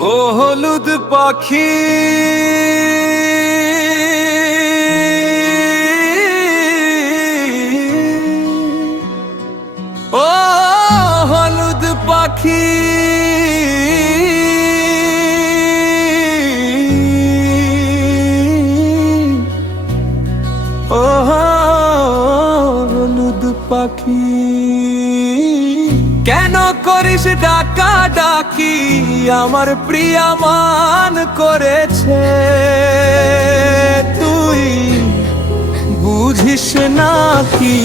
ও হলুদ পাখি ও হলুদ পাখি ও হলুদ পাখি কেন করিস ডাকা ডাকি আমার প্রিয়া মান করেছে তুই বুঝিস না কি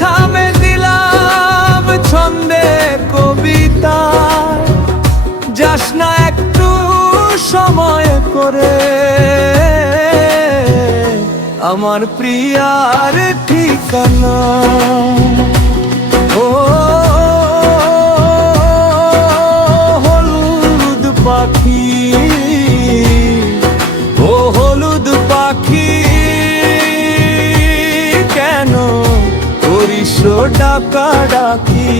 খামে দিলাম ছন্দে কবিতা যাস না একটু সময় করে আমার প্রিয়ার ঠিকানা ও হলুদ পাখি ও হলুদ পাখি কেন করিস ডাকা ডাকি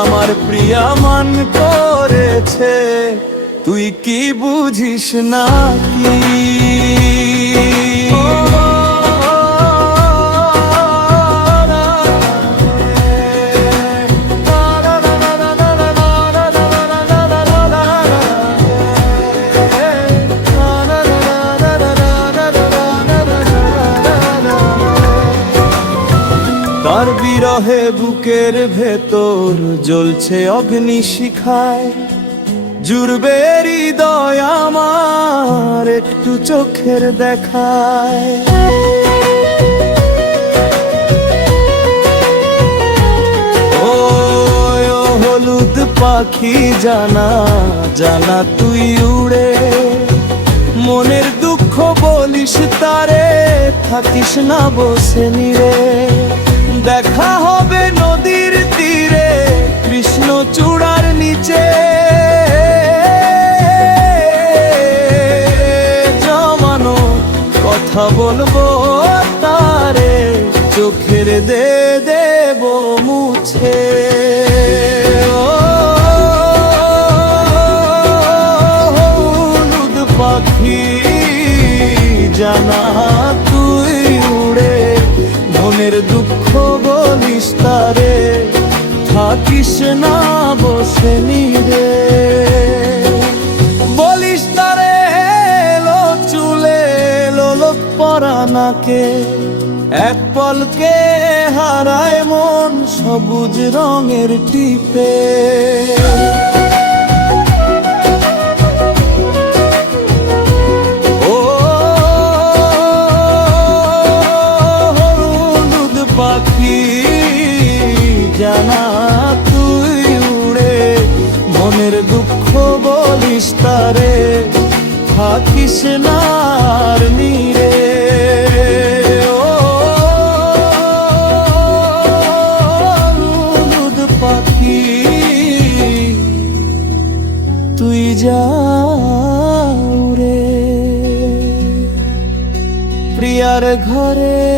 আমার প্রিয়া মান করেছে তুই কি বুঝিস না কি তার বিরহে বুকের ভেতর জ্বলছে অগ্নি শিখায় জুড়বে হৃদয় আমার একটু চোখের দেখায় ও হলুদ পাখি জানা জানা তুই উড়ে মনের দুঃখ বলিস তারে থাকিস না বসে নিরে দেখা হবে নদীর তীরে কৃষ্ণ চূড়ার নিচে জমানো কথা বলবো তারে চোখের দেব মুছে হলুদ পাখি জানা তুই উড়ে মনের দুঃখ বলিস তারে থাকিস না বসে নিরে বলিস তারে এলো চুলে লোলক পরানাকে এক পলকে হারায় মন সবুজ রঙের টিপে পাখি জানা তুই উড়ে মনের দুঃখ বলিস তারে থাকিস না আর নিরে হলুদ পাখি তুই যা উড়ে প্রিয়ার ঘরে